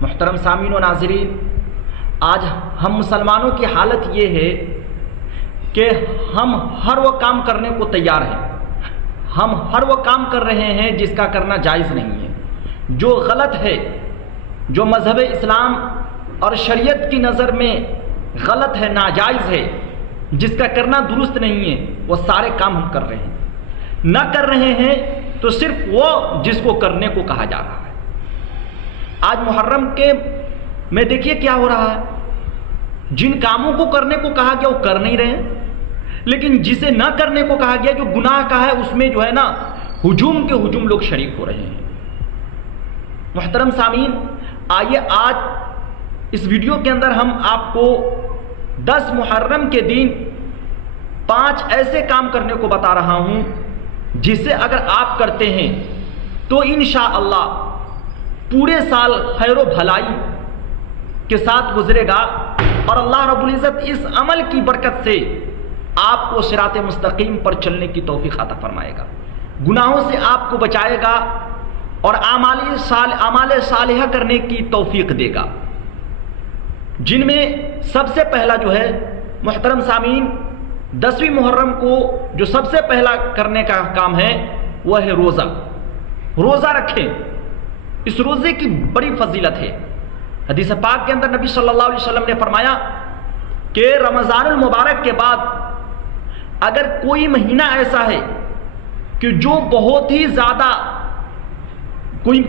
محترم سامعین و ناظرین، آج ہم مسلمانوں کی حالت یہ ہے کہ ہم ہر وہ کام کرنے کو تیار ہیں، ہم ہر وہ کام کر رہے ہیں جس کا کرنا جائز نہیں ہے، جو غلط ہے، جو مذہب اسلام اور شریعت کی نظر میں غلط ہے، ناجائز ہے، جس کا کرنا درست نہیں ہے، وہ سارے کام ہم کر رہے ہیں۔ نہ کر رہے ہیں تو صرف وہ جس کو کرنے کو کہا جا رہا ہے۔ آج محرم کے میں دیکھیے کیا ہو رہا ہے، جن کاموں کو کرنے کو کہا گیا وہ کر نہیں رہے ہیں، لیکن جسے نہ کرنے کو کہا گیا جو گناہ کا ہے اس میں جو ہے نا ہجوم کے ہجوم لوگ شریک ہو رہے ہیں۔ محترم سامعین، آئیے آج اس ویڈیو کے اندر ہم آپ کو 10 محرم کے دن 5 ایسے کام کرنے کو بتا رہا ہوں جسے اگر آپ کرتے ہیں تو انشاءاللہ پورے سال خیر و بھلائی کے ساتھ گزرے گا، اور اللہ رب العزت اس عمل کی برکت سے آپ کو صراط مستقیم پر چلنے کی توفیق عطا فرمائے گا، گناہوں سے آپ کو بچائے گا اور اعمال صالحہ کرنے کی توفیق دے گا، جن میں سب سے پہلا جو ہے محترم سامعین 10ویں محرم کو جو سب سے پہلا کرنے کا کام ہے وہ ہے روزہ۔ روزہ رکھیں، اس روزے کی بڑی فضیلت ہے۔ حدیث پاک کے اندر نبی صلی اللہ علیہ وسلم نے فرمایا کہ رمضان المبارک کے بعد اگر کوئی مہینہ ایسا ہے کہ جو بہت ہی زیادہ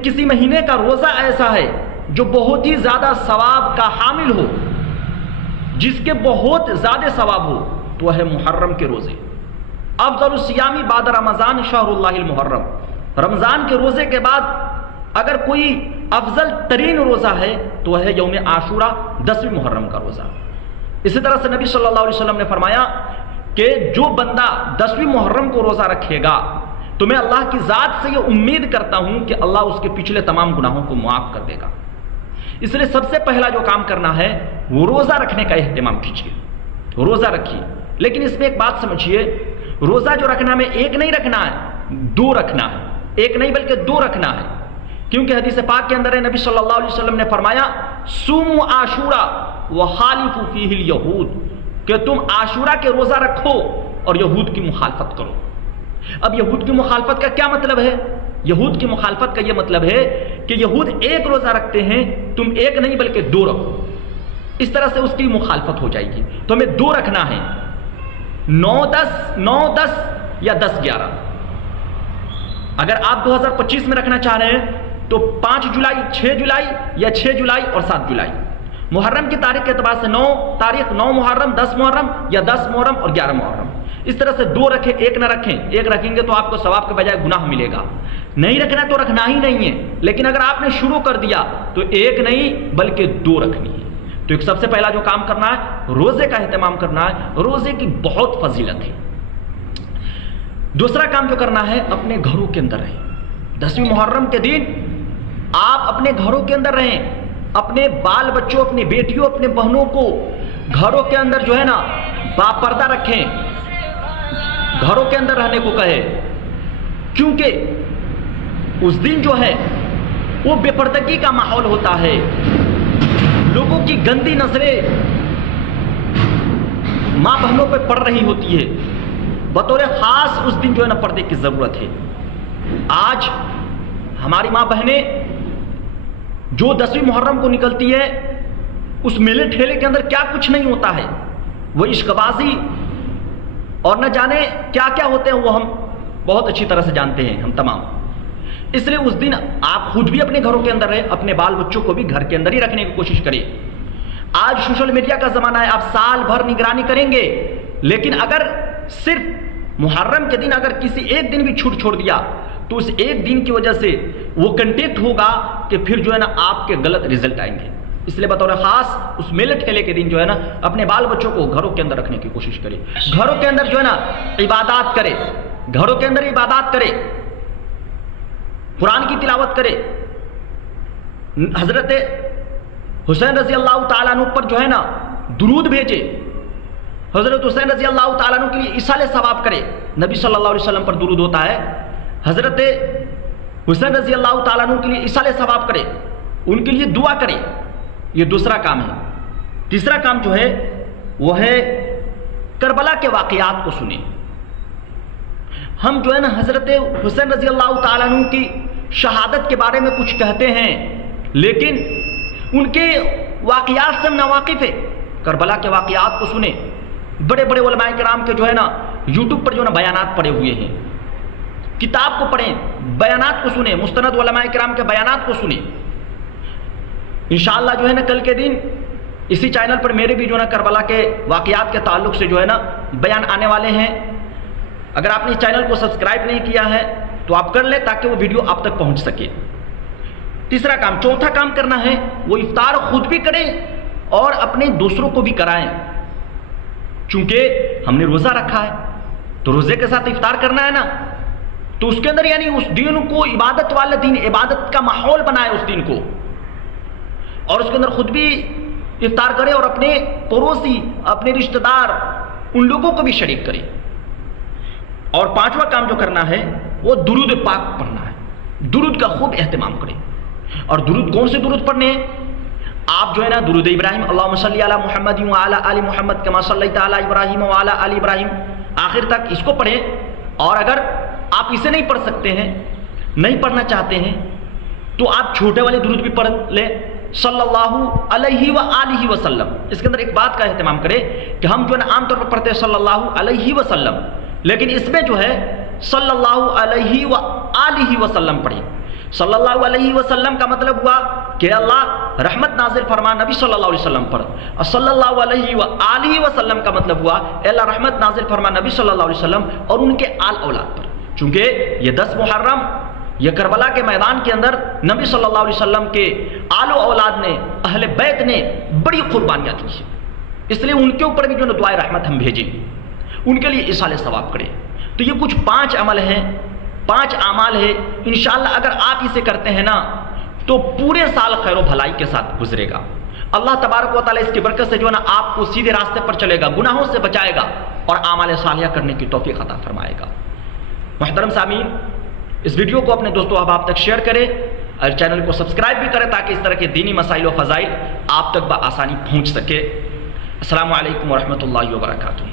کسی مہینے کا روزہ ایسا ہے جو بہت ہی زیادہ ثواب کا حامل ہو، جس کے بہت زیادہ ثواب ہو، تو وہ ہے محرم کے روزے۔ افضل الصیام بعد رمضان شہر اللہ المحرم، رمضان کے روزے کے بعد اگر کوئی افضل ترین روزہ ہے تو وہ ہے یوم عاشورہ 10ویں محرم کا روزہ۔ اسی طرح سے نبی صلی اللہ علیہ وسلم نے فرمایا کہ جو بندہ 10ویں محرم کو روزہ رکھے گا تو میں اللہ کی ذات سے یہ امید کرتا ہوں کہ اللہ اس کے پچھلے تمام گناہوں کو معاف کر دے گا۔ اس لیے سب سے پہلا جو کام کرنا ہے وہ روزہ رکھنے کا اہتمام کیجیے، روزہ رکھیے۔ لیکن اس میں ایک بات سمجھیے، روزہ جو رکھنا میں ایک نہیں رکھنا ہے، 2 رکھنا ہے، ایک نہیں بلکہ 2 رکھنا ہے، کیونکہ حدیث پاک کے اندر ہے نبی صلی اللہ علیہ وسلم نے فرمایا صوموا عاشورا وخالفوا فیہ الیہود، کہ تم عاشورہ کے روزہ رکھو اور یہود کی مخالفت کرو۔ اب یہود کی مخالفت کا کیا مطلب ہے؟ یہود کی مخالفت کا یہ مطلب ہے کہ یہود ایک روزہ رکھتے ہیں، تم ایک نہیں بلکہ 2 رکھو، اس طرح سے اس کی مخالفت ہو جائے گی۔ تو ہمیں 2 رکھنا ہے، 9-10 یا 10-11۔ اگر آپ 2025 میں رکھنا چاہ رہے ہیں تو 5 جولائی، 6 جولائی یا 6 جولائی اور 7 جولائی۔ محرم کی تاریخ کے اعتبار سے 9 تاریخ، 9 محرم، 10 محرم یا 10 محرم اور 11 محرم، اس طرح سے 2 رکھیں، ایک نہ رکھیں۔ ایک رکھیں گے تو آپ کو ثواب کے بجائے گناہ ملے گا، نہیں رکھنا تو رکھنا ہی نہیں ہے، لیکن اگر آپ نے شروع کر دیا تو ایک نہیں بلکہ 2 رکھنی ہے۔ تو ایک سب سے پہلا جو کام کرنا ہے روزے کا اہتمام کرنا ہے، روزے کی بہت فضیلت ہے۔ دوسرا کام جو کرنا ہے اپنے گھروں کے اندر رہیں۔ 10ویں محرم کے دن آپ اپنے گھروں کے اندر رہیں، اپنے بال بچوں، اپنی بیٹیوں، اپنے بہنوں کو گھروں کے اندر جو ہے نا باپردہ رکھیں، گھروں کے اندر رہنے کو کہے، کیونکہ اس دن جو ہے وہ بے پردگی کا ماحول ہوتا ہے، لوگوں کی گندی نظریں ماں بہنوں پہ پڑ رہی ہوتی ہے، بطور خاص اس دن جو ہے نا پردے کی ضرورت ہے۔ آج ہماری ماں بہنیں جو 10ویں محرم کو نکلتی ہے، اس میلے ٹھیلے کے اندر کیا کچھ نہیں ہوتا ہے، وہ عشق بازی اور نہ جانے کیا کیا ہوتے ہیں وہ ہم بہت اچھی طرح سے جانتے ہیں ہم تمام۔ اس لیے اس دن آپ خود بھی اپنے گھروں کے اندر رہیں، اپنے بال بچوں کو بھی گھر کے اندر ہی رکھنے کی کوشش کریں۔ آج سوشل میڈیا کا زمانہ ہے، آپ سال بھر نگرانی کریں گے، لیکن اگر صرف محرم کے دن اگر کسی ایک دن بھی چھوڑ دیا تو اس ایک دن کی وجہ سے وہ کنٹیکٹ ہوگا کہ پھر جو ہے نا آپ کے غلط رزلٹ آئیں گے۔ اس لیے بطور خاص اس میلے ٹھیلے کے دن جو ہے نا اپنے بال بچوں کو گھروں کے اندر رکھنے کی کوشش کرے، گھروں کے اندر جو ہے نا عبادات کرے، گھروں کے اندر عبادات کرے، قرآن کی تلاوت کرے۔ حضرت حسین رضی اللہ تعالیٰ عنہ پر جو ہے نا درود بھیجے، حضرت حسین رضی اللہ تعالیٰ عنہ کے لیے ایصال ثواب کرے۔ نبی صلی اللہ علیہ وسلم پر درود ہوتا ہے، حضرت حسین رضی اللہ تعالیٰ عنہ کے لیے ایصال ثواب کرے۔ ان کے لیے دعا کریں، یہ دوسرا کام ہے۔ تیسرا کام جو ہے وہ ہے کربلا کے واقعات کو سنیں۔ ہم جو ہے نا حضرت حسین رضی اللہ تعالیٰ عنہ کی شہادت کے بارے میں کچھ کہتے ہیں، لیکن ان کے واقعات سے ہم ناواقف ہیں۔ کربلا کے واقعات کو سنیں۔ بڑے بڑے علماء کرام کے جو ہے نا یوٹیوب پر جو ہے نا بیانات پڑے ہوئے ہیں، کتاب کو پڑھیں، بیانات کو سنیں، مستند علماء کرام کے بیانات کو سنیں۔ انشاءاللہ جو ہے نا کل کے دن اسی چینل پر میرے بھی جو ہے نا کربلا کے واقعات کے تعلق سے جو ہے نا بیان آنے والے ہیں۔ اگر آپ نے اس چینل کو سبسکرائب نہیں کیا ہے تو آپ کر لیں تاکہ وہ ویڈیو آپ تک پہنچ سکے۔ تیسرا کام، چوتھا کام کرنا ہے وہ افطار خود بھی کریں اور اپنے دوسروں کو بھی کرائیں۔ چونکہ ہم نے روزہ رکھا ہے تو روزے کے ساتھ افطار کرنا ہے نا، تو اس کے اندر یعنی اس دین کو عبادت والا دین، عبادت کا ماحول بنائے اس دن کو، اور اس کے اندر خود بھی افطار کرے اور اپنے پڑوسی، اپنے رشتہ دار، ان لوگوں کو بھی شریک کرے۔ اور پانچواں کام جو کرنا ہے وہ درود پاک پڑھنا ہے، درود کا خوب اہتمام کریں۔ اور درود کون سے درود پڑھنے ہیں؟ آپ جو ہے نا درود ابراہیم، اللہم صلی علی محمد وعلی آل محمد کما صلیت علی ابراہیم وعلی آل ابراہیم، آخر تک اس کو پڑھیں۔ اور اگر آپ اسے نہیں پڑھ سکتے ہیں، نہیں پڑھنا چاہتے ہیں، تو آپ چھوٹے والے درود بھی پڑھ لیں، صلی اللہ علیہ وآلہ وسلم۔ اس کے اندر ایک بات کا اہتمام کریں کہ ہم جو ہے نا عام طور پر پڑھتے ہیں صلی اللہ علیہ وسلم، لیکن اس میں جو ہے صلی اللہ علیہ وآلہ وسلم پڑھیں۔ صلی اللہ علیہ وسلم کا مطلب ہوا کہ اللہ رحمت نازل فرما نبی صلی اللہ علیہ وسلم پر، اور صلی اللہ علیہ وآلہ وسلم کا مطلب ہوا اے اللہ رحمت نازل فرما نبی صلی اللہ علیہ وسلم اور ان کے آل اولاد پر۔ چونکہ یہ 10 محرم، یہ کربلا کے میدان کے اندر نبی صلی اللہ علیہ وسلم کے آل و اولاد نے، اہل بیت نے بڑی قربانیاں دی ہیں، اس لیے ان کے اوپر بھی جو ہے دعائے رحمت ہم بھیجیں، ان کے لیے ایصال ثواب کریں۔ تو یہ کچھ 5 عمل ہیں، 5 اعمال ہے، انشاءاللہ اگر آپ اسے کرتے ہیں نا تو پورے سال خیر و بھلائی کے ساتھ گزرے گا۔ اللہ تبارک و تعالیٰ اس کی برکت سے جو ہے نا آپ کو سیدھے راستے پر چلے گا، گناہوں سے بچائے گا اور اعمال صالحہ کرنے کی توفیق عطا فرمائے گا۔ محترم سامعین، اس ویڈیو کو اپنے دوستوں احباب تک شیئر کریں اور چینل کو سبسکرائب بھی کریں تاکہ اس طرح کے دینی مسائل و فضائل آپ تک بآسانی پہنچ سکے۔ السلام علیکم ورحمۃ اللہ وبرکاتہ۔